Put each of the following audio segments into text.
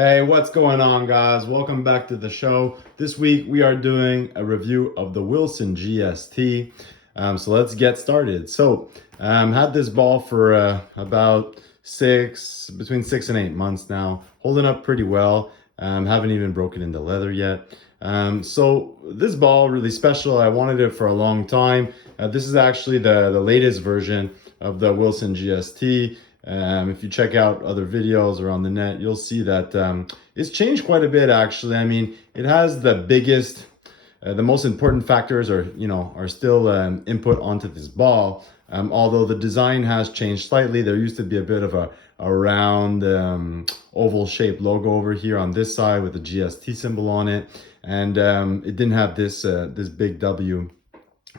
Hey, what's going on, guys? Welcome back to the show. This week we are doing a review of the Wilson GST. So let's get started. Had this ball for about between 6 and 8 months now, holding up pretty well. Haven't even broken into leather yet. So this ball really special. I wanted it for a long time. This is actually the latest version of the Wilson GST. If you check out other videos or on the net, you'll see that it's changed quite a bit, actually. I mean, it has the most important factors are still input onto this ball. Although the design has changed slightly. There used to be a bit of a round oval shaped logo over here on this side with the GST symbol on it. And it didn't have this big W,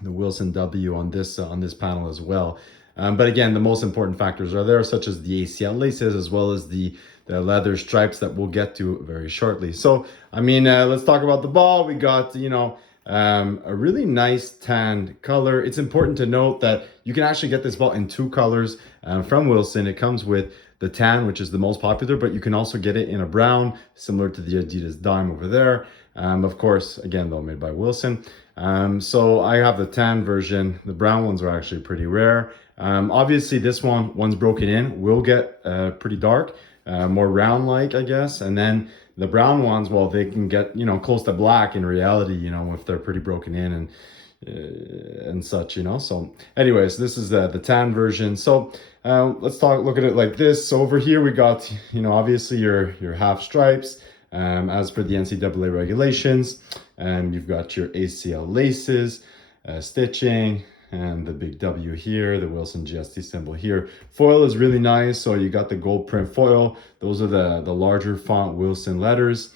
the Wilson W on this panel as well. But again, the most important factors are there, such as the ACL laces, as well as the leather stripes that we'll get to very shortly. So, I mean, let's talk about the ball. We got, a really nice tan color. It's important to note that you can actually get this ball in two colors from Wilson. It comes with the tan, which is the most popular, but you can also get it in a brown, similar to the Adidas Dime over there. Of course, again, though, made by Wilson. So I have the tan version. The brown ones are actually pretty rare. Obviously, this one, once broken in, will get pretty dark, more round-like, I guess. And then the brown ones, well, they can get, close to black in reality, if they're pretty broken in and such, So anyways, this is the tan version. So let's look at it like this. So over here, we got, obviously your half stripes, as per the NCAA regulations. And you've got your ACL laces, stitching, and the big W here, the Wilson GST symbol here. Foil is really nice. So you got the gold print foil. Those are the larger font Wilson letters.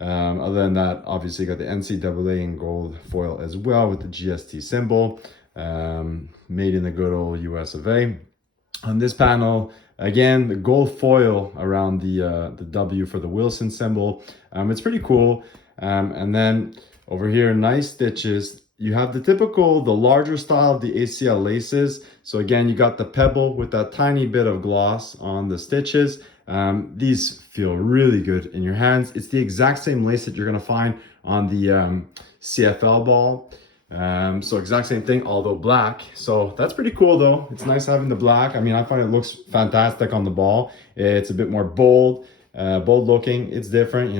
Other than that, obviously you got the NCAA in gold foil as well with the GST symbol, made in the good old US of A. On this panel, again, the gold foil around the W for the Wilson symbol. It's pretty cool. And then over here, nice stitches. You have the larger style of the ACL laces. So again, you got the pebble with that tiny bit of gloss on the stitches. These feel really good in your hands. It's the exact same lace that you're gonna find on the CFL ball. So exact same thing, although black. So that's pretty cool though. It's nice having the black. I mean, I find it looks fantastic on the ball. It's a bit more bold looking. It's different,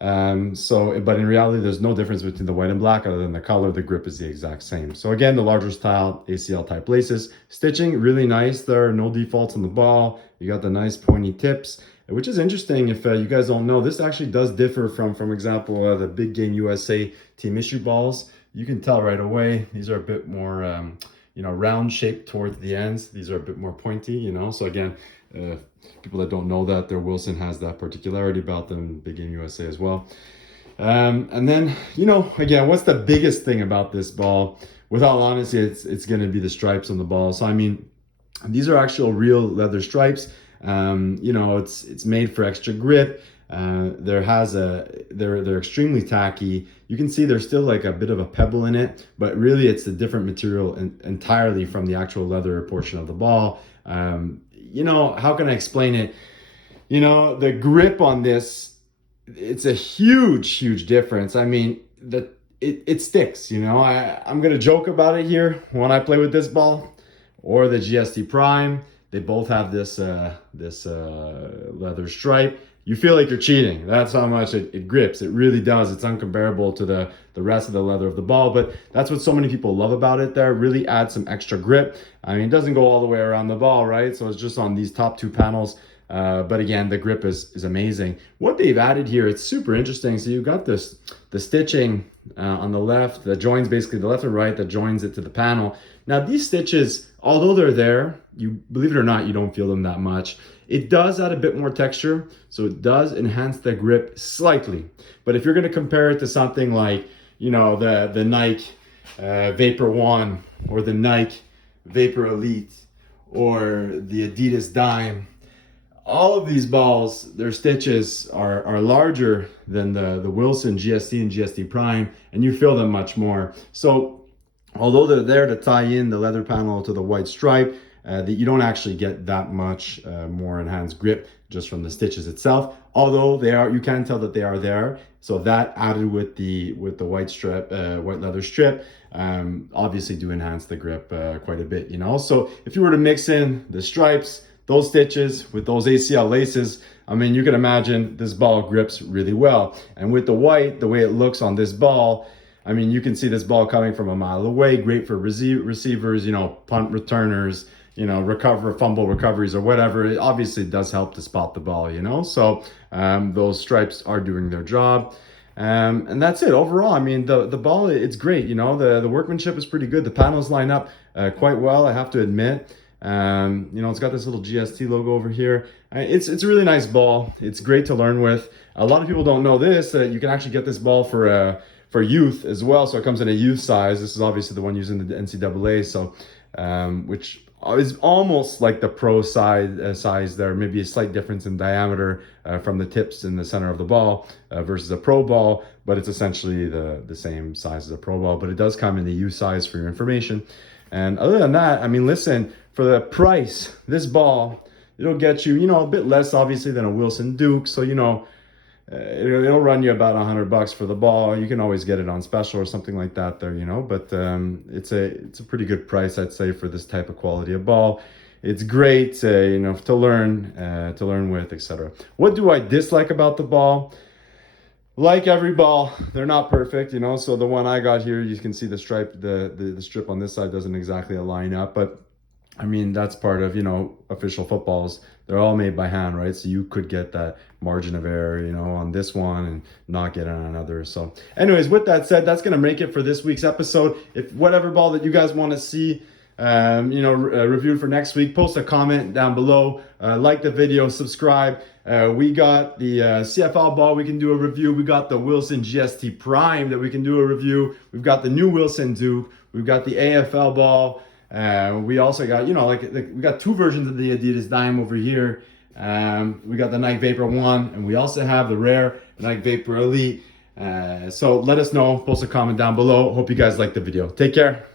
but in reality, there's no difference between the white and black other than the color. The grip is the exact same. So again, the larger style ACL type laces. Stitching, really nice there. No defaults on the ball. You got the nice pointy tips, which is interesting. If you guys don't know, this actually does differ from example, the Big Game USA team issue balls. You can tell right away, these are a bit more, round shaped towards the ends. These are a bit more pointy, So again, people that don't know that, their Wilson has that particularity about them, Big Game USA as well. And then, again, what's the biggest thing about this ball? With all honesty, it's going to be the stripes on the ball. So, I mean, these are actual real leather stripes. It's made for extra grip. They're extremely tacky. You can see there's still like a bit of a pebble in it, but really it's a different material entirely from the actual leather portion of the ball. How can I explain it? The grip on this, it's a huge difference. I mean, it sticks, I'm going to joke about it here when I play with this ball or the GST Prime. They both have this leather stripe. You feel like you're cheating. That's how much it grips. It really does. It's uncomparable to the rest of the leather of the ball, but that's what so many people love about it there. Really adds some extra grip. I mean, it doesn't go all the way around the ball, right? So it's just on these top two panels. But again, the grip is amazing. What they've added here, it's super interesting. So you've got the stitching on the left, that joins basically the left and right, that joins it to the panel. Now these stitches, although they're there, you believe it or not, you don't feel them that much. It does add a bit more texture, so it does enhance the grip slightly. But if you're going to compare it to something like, the Nike Vapor One or the Nike Vapor Elite or the Adidas Dime, all of these balls, their stitches are larger than the Wilson GST and GST Prime, and you feel them much more. So although they're there to tie in the leather panel to the white stripe, that you don't actually get that much more enhanced grip just from the stitches itself. Although you can tell that they are there. So that added with the white strip, white leather strip, obviously do enhance the grip quite a bit, you know. So if you were to mix in the stripes, those stitches with those ACL laces, I mean, you can imagine this ball grips really well. And with the white, the way it looks on this ball, I mean, you can see this ball coming from a mile away. Great for receivers, you know, punt returners, you know, fumble recoveries or whatever. It obviously does help to spot the ball, you know. So those stripes are doing their job. And that's it. Overall, I mean, the ball, it's great, you know. The workmanship is pretty good. The panels line up quite well, I have to admit. You know, it's got this little GST logo over here. It's a really nice ball. It's great to learn with. A lot of people don't know this, that you can actually get this ball for youth as well. So it comes in a youth size. This is obviously the one used in the NCAA. So, which is almost like the pro size there, maybe a slight difference in diameter from the tips in the center of the ball versus a pro ball, but it's essentially the same size as a pro ball, but it does come in the youth size for your information. And other than that, I mean, listen, for the price, this ball, it'll get you, you know, a bit less obviously than a Wilson Duke. So, you know, it'll run you about $100 for the ball. You can always get it on special or something like that there, you know, but it's a pretty good price, I'd say, for this type of quality of ball. It's great, you know, to learn with, etc. What do I dislike about the ball? Like every ball, they're not perfect, you know. So the one I got here, you can see the stripe, the strip on this side doesn't exactly line up, but I mean, that's part of, you know, official footballs. They're all made by hand, right? So you could get that margin of error, you know, on this one and not get it on another. So anyways, with that said, that's going to make it for this week's episode. If whatever ball that you guys want to see, you know, reviewed for next week, post a comment down below, like the video, subscribe. We got the CFL ball we can do a review. We got the Wilson GST Prime that we can do a review. We've got the new Wilson Duke. We've got the AFL ball. We also got, you know, like we got two versions of the Adidas Dime over here. We got the Nike Vapor 1, and we also have the rare Nike Vapor Elite. So let us know, post a comment down below. Hope you guys liked the video. Take care.